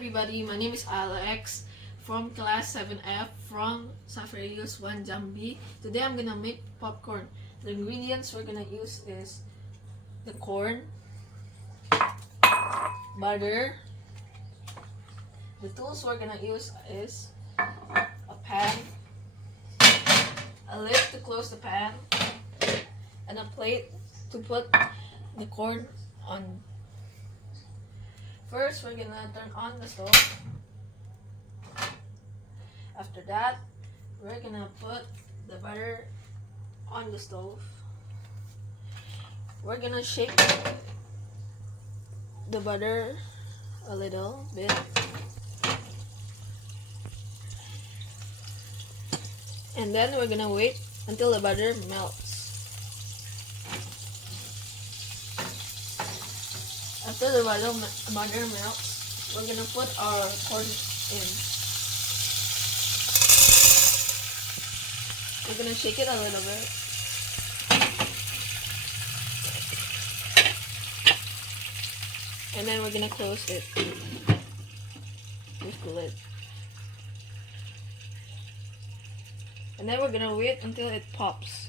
everybody, my name is Alex from class 7F from Safarios 1 Jambi. Today I'm gonna make popcorn. The ingredients we're gonna use is the corn, butter. The tools we're gonna use is a pan, a lid to close the pan, and a plate to put the corn on. First, we're gonna turn on the stove. After that, we're gonna put the butter on the stove. We're gonna shake the butter a little bit. And then we're gonna wait until the butter melts. After the butter melts, we're gonna put our corn in. We're gonna shake it a little bit. And then we're gonna close it with the lid. And then we're gonna wait until it pops.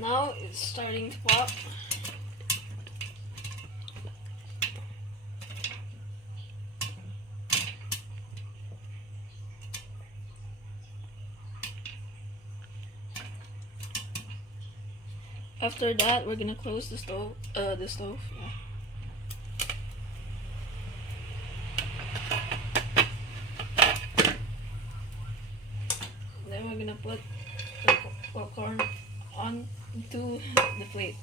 Now it's starting to pop. After that, we're gonna close the stove. Yeah. Then we're gonna put the popcorn onto the plate.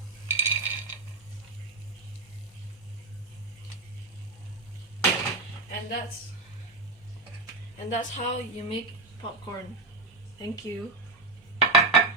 And that's how you make popcorn. Thank you.